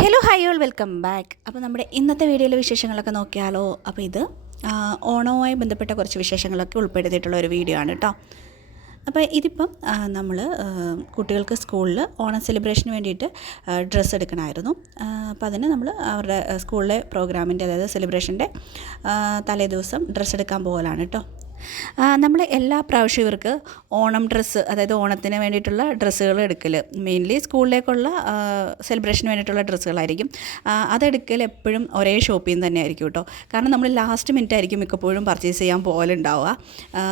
Hello hi all welcome back. അപ്പോൾ നമ്മുടെ ഇന്നത്തെ വീഡിയോയിലെ വിശേഷങ്ങളൊക്കെ നോക്കിയാലോ. അപ്പോൾ ഇത് ഓണവുമായി ബന്ധപ്പെട്ട കുറച്ച് വിശേഷങ്ങളൊക്കെ ഉൾപ്പെടുത്തിയിട്ടുള്ള ഒരു വീഡിയോ ആണ് കേട്ടോ. അപ്പോൾ ഇതിപ്പം നമ്മൾ കുട്ടികൾക്ക് സ്കൂളിൽ ഓണം സെലിബ്രേഷന് വേണ്ടിയിട്ട് ഡ്രസ്സ് എടുക്കണമായിരുന്നു. അപ്പോൾ അതിന് നമ്മൾ അവരുടെ സ്കൂളിലെ പ്രോഗ്രാമിൻ്റെ അതായത് സെലിബ്രേഷൻ്റെ തലേ ദിവസം ഡ്രസ്സ് എടുക്കാൻ പോകലാണ് കേട്ടോ. നമ്മൾ എല്ലാ പ്രാവശ്യവും ഇവർക്ക് ഓണം ഡ്രസ്സ് അതായത് ഓണത്തിന് വേണ്ടിയിട്ടുള്ള ഡ്രസ്സുകൾ എടുക്കൽ മെയിൻലി സ്കൂളിലേക്കുള്ള സെലിബ്രേഷന് വേണ്ടിയിട്ടുള്ള ഡ്രസ്സുകളായിരിക്കും. അതെടുക്കൽ എപ്പോഴും ഒരേ ഷോപ്പിൽ നിന്ന് തന്നെ ആയിരിക്കും കേട്ടോ. കാരണം നമ്മൾ ലാസ്റ്റ് മിനിറ്റ് ആയിരിക്കും മിക്കപ്പോഴും പർച്ചേസ് ചെയ്യാൻ പോകലുണ്ടാവുക.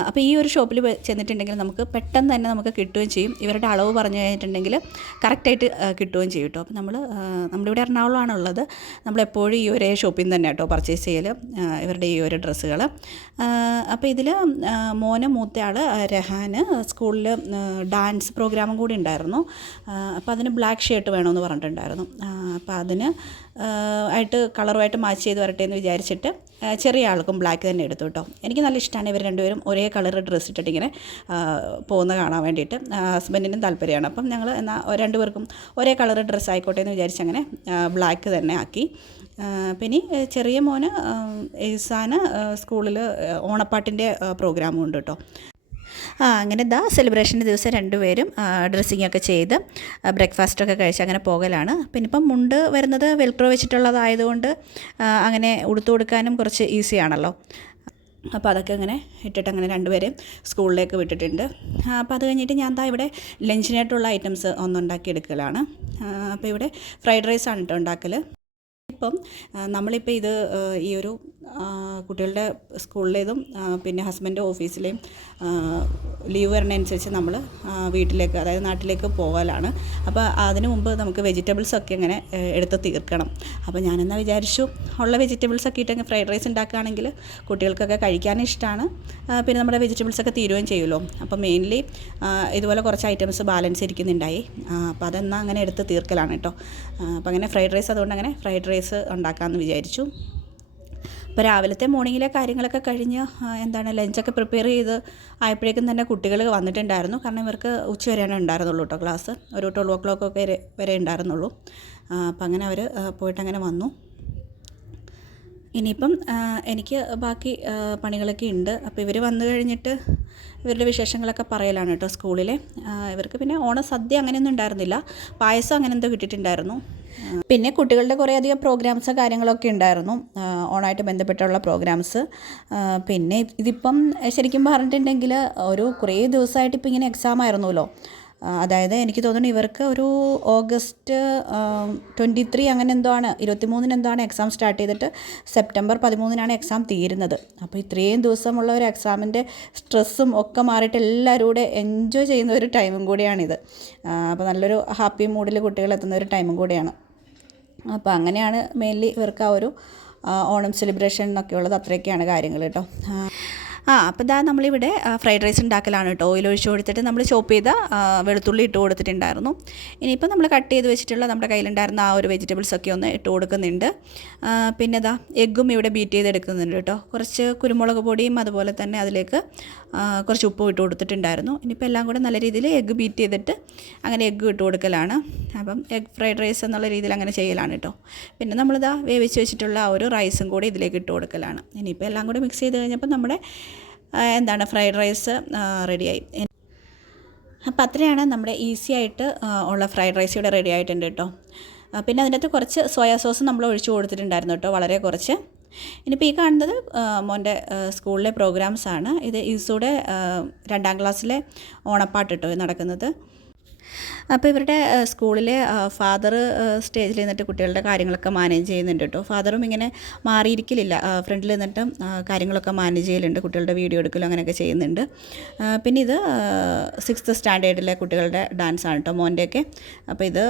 അപ്പോൾ ഈ ഒരു ഷോപ്പിൽ ചെന്നിട്ടുണ്ടെങ്കിൽ നമുക്ക് പെട്ടെന്ന് തന്നെ നമുക്ക് കിട്ടുകയും ചെയ്യും. ഇവരുടെ അളവ് പറഞ്ഞു കഴിഞ്ഞിട്ടുണ്ടെങ്കിൽ കറക്റ്റായിട്ട് കിട്ടുകയും ചെയ്യും കേട്ടോ. അപ്പോൾ നമ്മുടെ ഇവിടെ എറണാകുളമാണുള്ളത്. നമ്മളെപ്പോഴും ഈ ഒരേ ഷോപ്പിൽ നിന്ന് തന്നെ കേട്ടോ പർച്ചേസ് ചെയ്യൽ ഇവരുടെ ഈ ഒരു ഡ്രസ്സുകൾ. അപ്പോൾ ഇതിൽ മോന് മൂത്തയാൾ രഹാന് സ്കൂളിൽ ഡാൻസ് പ്രോഗ്രാമും കൂടി ഉണ്ടായിരുന്നു. അപ്പോൾ അതിന് ബ്ലാക്ക് ഷർട്ട് വേണമെന്ന് പറഞ്ഞിട്ടുണ്ടായിരുന്നു. അപ്പോൾ അതിന് ആയിട്ട് കളറുമായിട്ട് മാച്ച് ചെയ്ത് വരട്ടെ എന്ന് വിചാരിച്ചിട്ട് ചെറിയ ആൾക്കും ബ്ലാക്ക് തന്നെ എടുത്തു കേട്ടോ. എനിക്ക് നല്ല ഇഷ്ടമാണ് ഇവർ രണ്ടുപേരും ഒരേ കളർ ഡ്രസ്സ് ഇട്ടിട്ട് ഇങ്ങനെ പോകുന്ന കാണാൻ വേണ്ടിയിട്ട്. ഹസ്ബൻഡിനും താല്പര്യമാണ്. അപ്പം ഞങ്ങൾ എന്നാൽ രണ്ടുപേർക്കും ഒരേ കളർ ഡ്രസ്സ് ആയിക്കോട്ടെ എന്ന് വിചാരിച്ച് അങ്ങനെ ബ്ലാക്ക് തന്നെ ആക്കി. പിന്നെ ചെറിയ മോന് ഈസാന് സ്കൂളിൽ ഓണപ്പാട്ടിൻ്റെ പ്രോഗ്രാമും ഉണ്ട് കേട്ടോ. അങ്ങനെ സെലിബ്രേഷൻ്റെ ദിവസം രണ്ടുപേരും ഡ്രസ്സിങ്ങൊക്കെ ചെയ്ത് ബ്രേക്ക്ഫാസ്റ്റൊക്കെ കഴിച്ച് അങ്ങനെ പോകലാണ്. പിന്നെ ഇപ്പം മുണ്ട് വരുന്നത് വെൽക്രോ വെച്ചിട്ടുള്ളതായതുകൊണ്ട് അങ്ങനെ ഉടുത്തു കൊടുക്കാനും കുറച്ച് ഈസിയാണല്ലോ. അപ്പോൾ അതൊക്കെ അങ്ങനെ ഇട്ടിട്ട് അങ്ങനെ രണ്ടുപേരെയും സ്കൂളിലേക്ക് വിട്ടിട്ടുണ്ട്. അപ്പോൾ അത് കഴിഞ്ഞിട്ട് ഞാൻ ഇവിടെ ലഞ്ചിനായിട്ടുള്ള ഐറ്റംസ് ഒന്നുണ്ടാക്കി എടുക്കലാണ്. അപ്പോൾ ഇവിടെ ഫ്രൈഡ് റൈസാണ് കേട്ടോ ഉണ്ടാക്കൽ. ഇപ്പം നമ്മളിപ്പോൾ ഇത് ഈ ഒരു കുട്ടികളുടെ സ്കൂളിലേതും പിന്നെ ഹസ്ബൻഡ് ഓഫീസിലെയും ലീവ് വരുന്നതനുസരിച്ച് നമ്മൾ വീട്ടിലേക്ക് അതായത് നാട്ടിലേക്ക് പോകലാണ്. അപ്പോൾ അതിന് മുമ്പ് നമുക്ക് വെജിറ്റബിൾസൊക്കെ ഇങ്ങനെ എടുത്ത് തീർക്കണം. അപ്പോൾ ഞാനെന്നാൽ വിചാരിച്ചു ഉള്ള വെജിറ്റബിൾസൊക്കെ ഇട്ടങ്ങ് ഫ്രൈഡ് റൈസ് ഉണ്ടാക്കുകയാണെങ്കിൽ കുട്ടികൾക്കൊക്കെ കഴിക്കാൻ ഇഷ്ടമാണ്. പിന്നെ നമ്മുടെ വെജിറ്റബിൾസൊക്കെ തീരുകയും ചെയ്യുമല്ലോ. അപ്പോൾ മെയിൻലി ഇതുപോലെ കുറച്ച് ഐറ്റംസ് ബാലൻസ് ഇരിക്കുന്നുണ്ടായി. അപ്പോൾ അതെന്നാൽ അങ്ങനെ എടുത്ത് തീർക്കലാണ് കേട്ടോ. അപ്പോൾ അങ്ങനെ ഫ്രൈഡ് റൈസ് അതുകൊണ്ട് അങ്ങനെ ഫ്രൈഡ് റൈസ് ഉണ്ടാക്കാമെന്ന് വിചാരിച്ചു. ഇപ്പോൾ രാവിലത്തെ മോർണിംഗിലെ കാര്യങ്ങളൊക്കെ കഴിഞ്ഞ് ലഞ്ചൊക്കെ പ്രിപ്പയർ ചെയ്ത് ആയപ്പോഴേക്കും തന്നെ കുട്ടികൾ വന്നിട്ടുണ്ടായിരുന്നു. കാരണം ഇവർക്ക് ഉച്ച വരെയാണ് ഉണ്ടായിരുന്നുള്ളൂ കേട്ടോ ക്ലാസ്. ഒരു 12 o'clock വരെ ഉണ്ടായിരുന്നുള്ളൂ. അപ്പം അങ്ങനെ അവർ പോയിട്ടങ്ങനെ വന്നു. ഇനിയിപ്പം എനിക്ക് ബാക്കി പണികളൊക്കെ ഉണ്ട്. അപ്പോൾ ഇവർ വന്നു കഴിഞ്ഞിട്ട് ഇവരുടെ വിശേഷങ്ങളൊക്കെ പറയലാണ് കേട്ടോ സ്കൂളിലെ. ഇവർക്ക് പിന്നെ ഓണസദ്യ അങ്ങനെയൊന്നും ഉണ്ടായിരുന്നില്ല. പായസം അങ്ങനെ എന്തോ കിട്ടിയിട്ടുണ്ടായിരുന്നു. പിന്നെ കുട്ടികളുടെ കുറേയധികം പ്രോഗ്രാംസ് കാര്യങ്ങളൊക്കെ ഉണ്ടായിരുന്നു ഓണമായിട്ട് ബന്ധപ്പെട്ടുള്ള പ്രോഗ്രാംസ്. പിന്നെ ഇതിപ്പം ശരിക്കും പറഞ്ഞിട്ടുണ്ടെങ്കിൽ കുറേ ദിവസമായിട്ട് ഇപ്പം ഇങ്ങനെ എക്സാം ആയിരുന്നല്ലോ. അതായത് എനിക്ക് തോന്നുന്നു ഇവർക്ക് ഒരു ഓഗസ്റ്റ് 23 അങ്ങനെ എന്തോ ആണ് 23 എന്തോ ആണ് എക്സാം സ്റ്റാർട്ട് ചെയ്തിട്ട് സെപ്റ്റംബർ 13 എക്സാം തീരുന്നത്. അപ്പോൾ ഇത്രയും ദിവസമുള്ള ഒരു എക്സാമിൻ്റെ സ്ട്രെസ്സും ഒക്കെ മാറിയിട്ട് എല്ലാവരും കൂടെ എൻജോയ് ചെയ്യുന്ന ഒരു ടൈമും കൂടിയാണിത്. അപ്പോൾ നല്ലൊരു ഹാപ്പി മൂഡിൽ കുട്ടികൾ എത്തുന്ന ഒരു ടൈമും കൂടിയാണ്. അപ്പോൾ അങ്ങനെയാണ് മെയിൻലി ഇവർക്ക് ആ ഒരു ഓണം സെലിബ്രേഷൻ എന്നൊക്കെ ഉള്ളത്. അത്രയൊക്കെയാണ് കാര്യങ്ങൾ കേട്ടോ. അപ്പോൾ നമ്മളിവിടെ ഫ്രൈഡ് റൈസ് ഉണ്ടാക്കലാണ് കേട്ടോ. ഓയിൽ ഒഴിച്ച് കൊടുത്തിട്ട് നമ്മൾ ചോപ്പ് ചെയ്ത വെളുത്തുള്ളി ഇട്ട് കൊടുത്തിട്ടുണ്ടായിരുന്നു. ഇനിയിപ്പോൾ നമ്മൾ കട്ട് ചെയ്ത് വെച്ചിട്ടുള്ള നമ്മുടെ കയ്യിലുണ്ടായിരുന്ന ആ ഒരു വെജിറ്റബിൾസൊക്കെ ഒന്ന് ഇട്ട് കൊടുക്കുന്നുണ്ട്. പിന്നെ എഗ്ഗും ഇവിടെ ബീറ്റ് ചെയ്തെടുക്കുന്നുണ്ട് കേട്ടോ. കുറച്ച് കുരുമുളക് പൊടിയും അതുപോലെ തന്നെ അതിലേക്ക് കുറച്ച് ഉപ്പും ഇട്ട് കൊടുത്തിട്ടുണ്ടായിരുന്നു. ഇനിയിപ്പോൾ എല്ലാം കൂടെ നല്ല രീതിയിൽ എഗ്ഗ് ബീറ്റ് ചെയ്തിട്ട് അങ്ങനെ എഗ്ഗ് ഇട്ട് കൊടുക്കലാണ്. അപ്പം എഗ് ഫ്രൈഡ് റൈസ് എന്നുള്ള രീതിയിൽ അങ്ങനെ ചെയ്യലാണ് കേട്ടോ. പിന്നെ നമ്മളിതാ വേവിച്ച് വെച്ചിട്ടുള്ള ആ ഒരു റൈസും കൂടി ഇതിലേക്ക് ഇട്ട് കൊടുക്കലാണ്. ഇനിയിപ്പോൾ എല്ലാം കൂടി മിക്സ് ചെയ്ത് കഴിഞ്ഞപ്പോൾ നമ്മുടെ ഫ്രൈഡ് റൈസ് റെഡിയായി. അപ്പോൾ അത്രയാണ് നമ്മുടെ ഈസി ആയിട്ട് ഉള്ള ഫ്രൈഡ് റൈസ് ഇവിടെ റെഡി ആയിട്ടുണ്ട് കേട്ടോ. പിന്നെ അതിനകത്ത് കുറച്ച് സോയാ സോസ് നമ്മൾ ഒഴിച്ച് കൊടുത്തിട്ടുണ്ടായിരുന്നു കേട്ടോ, വളരെ കുറച്ച്. ഇനിയിപ്പോൾ ഈ കാണുന്നത് മോൻ്റെ സ്കൂളിലെ പ്രോഗ്രാംസാണ്. ഇത് ഈസൂടെ 2ാം ക്ലാസ്സിലെ ഓണപ്പാട്ട് കേട്ടോ നടക്കുന്നത്. അപ്പോൾ ഇവരുടെ സ്കൂളിലെ ഫാദർ സ്റ്റേജിൽ നിന്നിട്ട് കുട്ടികളുടെ കാര്യങ്ങളൊക്കെ മാനേജ് ചെയ്യുന്നുണ്ട് കേട്ടോ. ഫാദറും ഇങ്ങനെ മാറിയിരിക്കലില്ല, ഫ്രണ്ടിൽ നിന്നിട്ട് കാര്യങ്ങളൊക്കെ മാനേജ് ചെയ്യലുണ്ട്, കുട്ടികളുടെ വീഡിയോ എടുക്കലും അങ്ങനെയൊക്കെ ചെയ്യുന്നുണ്ട്. പിന്നെ ഇത് 6th സ്റ്റാൻഡേർഡിലെ കുട്ടികളുടെ ഡാൻസാണ് കേട്ടോ മോൻ്റെയൊക്കെ. അപ്പോൾ ഇത്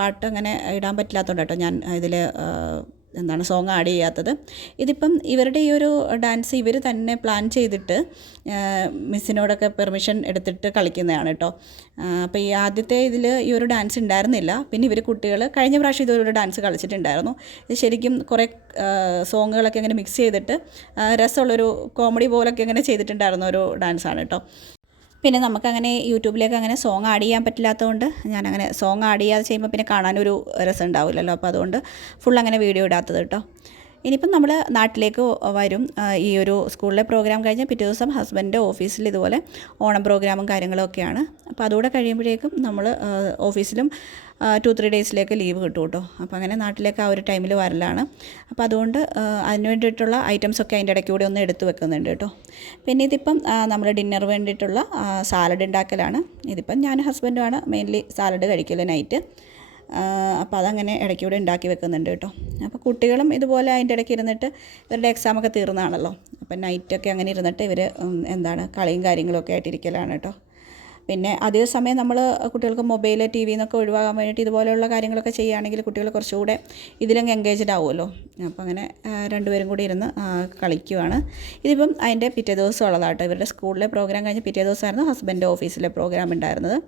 പാട്ട് അങ്ങനെ ഇടാൻ പറ്റില്ലാത്തതുകൊണ്ട് കേട്ടോ ഞാൻ ഇതിൽ സോങ് ആഡ് ചെയ്യാത്തത്. ഇതിപ്പം ഇവരുടെ ഈ ഒരു ഡാൻസ് ഇവർ തന്നെ പ്ലാൻ ചെയ്തിട്ട് മിസ്സിനോടൊക്കെ പെർമിഷൻ എടുത്തിട്ട് കളിക്കുന്നതാണ് കേട്ടോ. അപ്പോൾ ഈ ആദ്യത്തെ ഇതിൽ ഈ ഒരു ഡാൻസ് ഉണ്ടായിരുന്നില്ല. പിന്നെ ഇവർ കുട്ടികൾ കഴിഞ്ഞ പ്രാവശ്യം ഇതൊരു ഡാൻസ് കളിച്ചിട്ടുണ്ടായിരുന്നു. ഇത് ശരിക്കും കുറേ സോങ്ങുകളൊക്കെ ഇങ്ങനെ മിക്സ് ചെയ്തിട്ട് രസമുള്ളൊരു കോമഡി പോലൊക്കെ ഇങ്ങനെ ചെയ്തിട്ടുണ്ടായിരുന്ന ഒരു ഡാൻസാണ് കേട്ടോ. പിന്നെ നമുക്കങ്ങനെ യൂട്യൂബിലേക്ക് അങ്ങനെ സോങ് ആഡ് ചെയ്യാൻ പറ്റില്ലാത്തതുകൊണ്ട് ഞാനങ്ങനെ സോങ് ആഡ് ചെയ്യാതെ ചെയ്യുമ്പോൾ പിന്നെ കാണാനൊരു രസം ഉണ്ടാവില്ലല്ലോ. അപ്പോൾ അതുകൊണ്ട് ഫുൾ അങ്ങനെ വീഡിയോ ഇടാത്തത് കേട്ടോ. ഇനിയിപ്പം നമ്മൾ നാട്ടിലേക്ക് വരും. ഈ ഒരു സ്കൂളിലെ പ്രോഗ്രാം കഴിഞ്ഞാൽ പിറ്റേ ദിവസം ഹസ്ബൻഡിൻ്റെ ഓഫീസിൽ ഇതുപോലെ ഓണം പ്രോഗ്രാമും കാര്യങ്ങളൊക്കെയാണ്. അപ്പോൾ അതുകൂടെ കഴിയുമ്പോഴേക്കും നമ്മൾ ഓഫീസിലും 2-3 ഡേയ്സിലേക്ക് ലീവ് കിട്ടും കേട്ടോ. അപ്പോൾ അങ്ങനെ നാട്ടിലേക്ക് ആ ഒരു ടൈമിൽ വരലാണ്. അപ്പോൾ അതുകൊണ്ട് അതിന് വേണ്ടിയിട്ടുള്ള ഐറ്റംസൊക്കെ അതിൻ്റെ ഇടയ്ക്ക് കൂടെ ഒന്ന് എടുത്ത് വെക്കുന്നുണ്ട് കേട്ടോ. പിന്നെ ഇതിപ്പം നമ്മൾ ഡിന്നർ വേണ്ടിയിട്ടുള്ള സാലഡ് ഉണ്ടാക്കലാണ്. ഇതിപ്പം ഞാൻ ഹസ്ബൻഡുമാണ് മെയിൻലി സാലഡ് കഴിക്കൽ നൈറ്റ്. അപ്പോൾ അതങ്ങനെ ഇടയ്ക്കൂടെ ഉണ്ടാക്കി വെക്കുന്നുണ്ട് കേട്ടോ. അപ്പോൾ കുട്ടികളും ഇതുപോലെ അതിൻ്റെ ഇടയ്ക്ക് ഇരുന്നിട്ട് ഇവരുടെ എക്സാമൊക്കെ തീർന്നതാണല്ലോ. അപ്പം നൈറ്റൊക്കെ അങ്ങനെ ഇരുന്നിട്ട് ഇവർ കളിയും കാര്യങ്ങളൊക്കെ ആയിട്ടിരിക്കലാണ് കേട്ടോ. പിന്നെ അധിക സമയം നമ്മൾ കുട്ടികൾക്ക് മൊബൈൽ TV എന്നൊക്കെ ഒഴിവാകാൻ വേണ്ടിയിട്ട് ഇതുപോലെയുള്ള കാര്യങ്ങളൊക്കെ ചെയ്യുകയാണെങ്കിൽ കുട്ടികൾ കുറച്ചുകൂടെ ഇതിലങ്ങ് എൻഗേജ്ഡ് ആവുമല്ലോ. അപ്പോൾ അങ്ങനെ രണ്ടുപേരും കൂടി ഇരുന്ന് കളിക്കുവാണ്. ഇതിപ്പം അതിൻ്റെ പിറ്റേ ദിവസം ഉള്ളതാട്ടോ. ഇവരുടെ സ്കൂളിലെ പ്രോഗ്രാം കഴിഞ്ഞ് പിറ്റേ ദിവസമായിരുന്നു ഹസ്ബൻഡിൻ്റെ ഓഫീസിലെ പ്രോഗ്രാം ഉണ്ടായിരുന്നത്.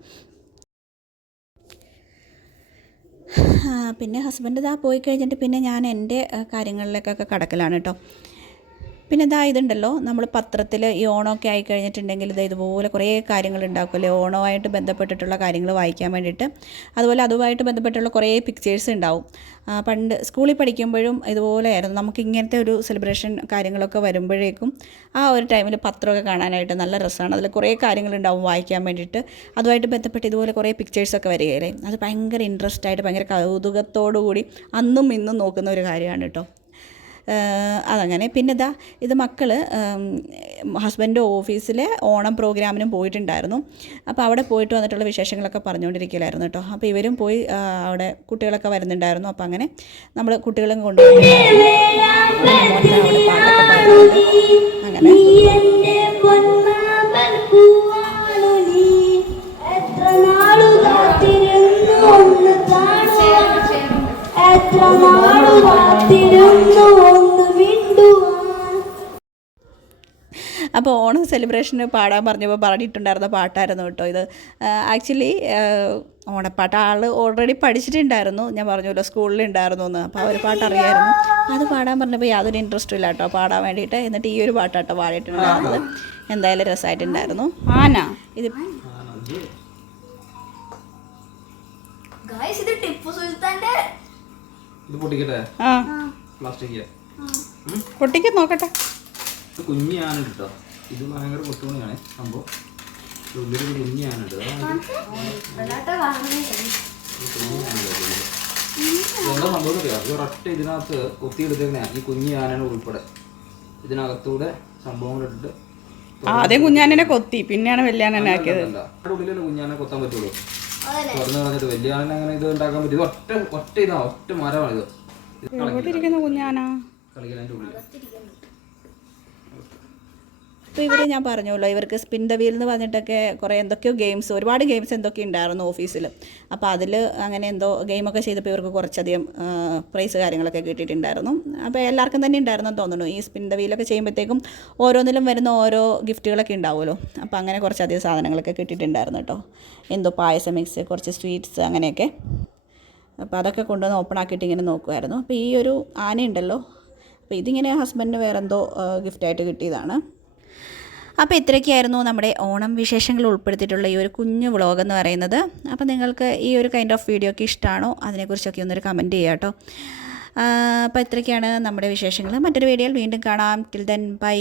പിന്നെ ഹസ്ബൻഡ് ഇതാ പോയി കഴിഞ്ഞിട്ട് പിന്നെ ഞാൻ എൻ്റെ കാര്യങ്ങളിലേക്കൊക്കെ കടക്കലാണ് കേട്ടോ. പിന്നെ ഇതാ ഇതുണ്ടല്ലോ, നമ്മൾ പത്രത്തിൽ ഈ ഓണമൊക്കെ ആയി കഴിഞ്ഞിട്ടുണ്ടെങ്കിൽ ഇതുപോലെ കുറേ കാര്യങ്ങൾ ഉണ്ടാക്കുമല്ലോ. ഓണമായിട്ട് ബന്ധപ്പെട്ടിട്ടുള്ള കാര്യങ്ങൾ വായിക്കാൻ വേണ്ടിയിട്ട്. അതുപോലെ അതുമായിട്ട് ബന്ധപ്പെട്ടുള്ള കുറേ പിക്ചേഴ്സ് ഉണ്ടാവും. പണ്ട് സ്കൂളിൽ പഠിക്കുമ്പോഴും ഇതുപോലെയായിരുന്നു. നമുക്ക് ഇങ്ങനത്തെ ഒരു സെലിബ്രേഷൻ കാര്യങ്ങളൊക്കെ വരുമ്പോഴേക്കും ആ ഒരു ടൈമിൽ പത്രമൊക്കെ കാണാനായിട്ട് നല്ല രസമാണ്. അതിൽ കുറേ കാര്യങ്ങളുണ്ടാവും വായിക്കാൻ വേണ്ടിയിട്ട്. അതുമായിട്ട് ബന്ധപ്പെട്ട് ഇതുപോലെ കുറേ പിക്ചേഴ്സൊക്കെ വരികയില്ലേ, അത് ഭയങ്കര ഇൻട്രസ്റ്റ് ആയിട്ട് ഭയങ്കര കൗതുകത്തോടു കൂടി അന്നും ഇന്നും നോക്കുന്ന ഒരു കാര്യമാണ് കേട്ടോ. അതങ്ങനെ. പിന്നെ ഇതാ ഇത് മക്കൾ ഹസ്ബൻഡ് ഓഫീസിലെ ഓണം പ്രോഗ്രാമിനും പോയിട്ടുണ്ടായിരുന്നു. അപ്പോൾ അവിടെ പോയിട്ട് വന്നിട്ടുള്ള വിശേഷങ്ങളൊക്കെ പറഞ്ഞുകൊണ്ടിരിക്കലായിരുന്നു കേട്ടോ. അപ്പോൾ ഇവരും പോയി അവിടെ കുട്ടികളൊക്കെ വരുന്നുണ്ടായിരുന്നു. അപ്പോൾ അങ്ങനെ നമ്മൾ കുട്ടികളും കൊണ്ടുപോയി അവിടെ പാട്ടൊക്കെ പാടുന്നുണ്ട്. അങ്ങനെ അപ്പോൾ ഓണം സെലിബ്രേഷന് പാടാൻ പറഞ്ഞപ്പോൾ പറഞ്ഞിട്ടുണ്ടായിരുന്ന പാട്ടായിരുന്നു കേട്ടോ ഇത്. ആക്ച്വലി ഓണപ്പാട്ട് ആൾ ഓൾറെഡി പഠിച്ചിട്ടുണ്ടായിരുന്നു. ഞാൻ പറഞ്ഞല്ലോ സ്കൂളിലുണ്ടായിരുന്നു എന്ന്. അപ്പോൾ ആ ഒരു പാട്ട് അറിയായിരുന്നു. അത് പാടാൻ പറഞ്ഞപ്പോൾ യാതൊരു ഇൻട്രസ്റ്റും ഇല്ല കേട്ടോ പാടാൻ വേണ്ടിയിട്ട്. എന്നിട്ട് ഈ ഒരു പാട്ടാട്ടോ പാടിയിട്ടുണ്ടായിരുന്നത്. എന്തായാലും രസമായിട്ടുണ്ടായിരുന്നു. ഇത് പൊട്ടിക്ക് നോക്കട്ടെ. കുഞ്ഞാണ് കേട്ടോ. ഇത് ഭയങ്കര പൊട്ടുപണിയാണ് സംഭവം. ഉള്ളിലൊരു കുഞ്ഞാനുണ്ട്. എന്താ സംഭവം അറിയാം? ഈ ഒരൊറ്റ ഇതിനകത്ത് കൊത്തിയെടുത്തേക്കണേ ഈ കുഞ്ഞാനാണ് ഉൾപ്പെടെ. ഇതിനകത്തൂടെ സംഭവങ്ങൾ ഇട്ടിട്ട് ആദ്യം കുഞ്ഞാനെ കൊത്തി, പിന്നെയാണ് വെല്ലിയാനെ ആക്കിയത്. ഉള്ളിലല്ലേ കുഞ്ഞാനെ കൊത്താൻ പറ്റുള്ളൂ. തുറന്നു കളഞ്ഞിട്ട് വെല്ലിയാനെ അങ്ങനെ ഇത് ഉണ്ടാക്കാൻ പറ്റും. ഇത് ഒറ്റ ഇതാ, ഒറ്റ മരമാണ് ഇത്. കുഞ്ഞാനാ കളിക്കലതിൻ്റെ ഉള്ളിൽ. അപ്പോൾ ഇവർ ഞാൻ പറഞ്ഞല്ലോ, ഇവർക്ക് സ്പിൻ ദ വീൽ എന്ന് പറഞ്ഞിട്ടൊക്കെ കുറേ എന്തൊക്കെയോ ഗെയിംസ്, ഒരുപാട് ഗെയിംസ് എന്തൊക്കെ ഉണ്ടായിരുന്നു ഓഫീസിൽ. അപ്പോൾ അതിൽ അങ്ങനെ എന്തോ ഗെയിമൊക്കെ ചെയ്തപ്പോൾ ഇവർക്ക് കുറച്ചധികം പ്രൈസ് കാര്യങ്ങളൊക്കെ കിട്ടിയിട്ടുണ്ടായിരുന്നു. അപ്പോൾ എല്ലാവർക്കും തന്നെ ഉണ്ടായിരുന്നെന്ന് തോന്നുന്നു. ഈ സ്പിൻ ദ വീലൊക്കെ ചെയ്യുമ്പോഴത്തേക്കും ഓരോന്നിലും വരുന്ന ഓരോ ഗിഫ്റ്റുകളൊക്കെ ഉണ്ടാവുമല്ലോ. അപ്പോൾ അങ്ങനെ കുറച്ചധികം സാധനങ്ങളൊക്കെ കിട്ടിയിട്ടുണ്ടായിരുന്നു കേട്ടോ. എന്തോ പായസം മിക്സ്, കുറച്ച് സ്വീറ്റ്സ് അങ്ങനെയൊക്കെ. അപ്പോൾ അതൊക്കെ കൊണ്ടുവന്ന് ഓപ്പൺ ആക്കിയിട്ട് ഇങ്ങനെ നോക്കുമായിരുന്നു. അപ്പോൾ ഈ ഒരു ആനയുണ്ടല്ലോ, അപ്പോൾ ഇതിങ്ങനെ ഹസ്ബൻഡിന് വേറെന്തോ ഗിഫ്റ്റായിട്ട് കിട്ടിയതാണ്. അപ്പോൾ ഇത്രയൊക്കെയായിരുന്നു നമ്മുടെ ഓണം വിശേഷങ്ങൾ ഉൾപ്പെടുത്തിയിട്ടുള്ള ഈ ഒരു കുഞ്ഞു വ്ളോഗ് എന്ന് പറയുന്നത്. അപ്പോൾ നിങ്ങൾക്ക് ഈ ഒരു കൈൻഡ് ഓഫ് വീഡിയോ ഒക്കെ ഇഷ്ടമാണോ, അതിനെക്കുറിച്ചൊക്കെ ഒന്നൊരു കമൻറ്റ് ചെയ്യാം കേട്ടോ. അപ്പോൾ ഇത്രയൊക്കെയാണ് നമ്മുടെ വിശേഷങ്ങൾ. മറ്റൊരു വീഡിയോയിൽ വീണ്ടും കാണാം. Till then bye.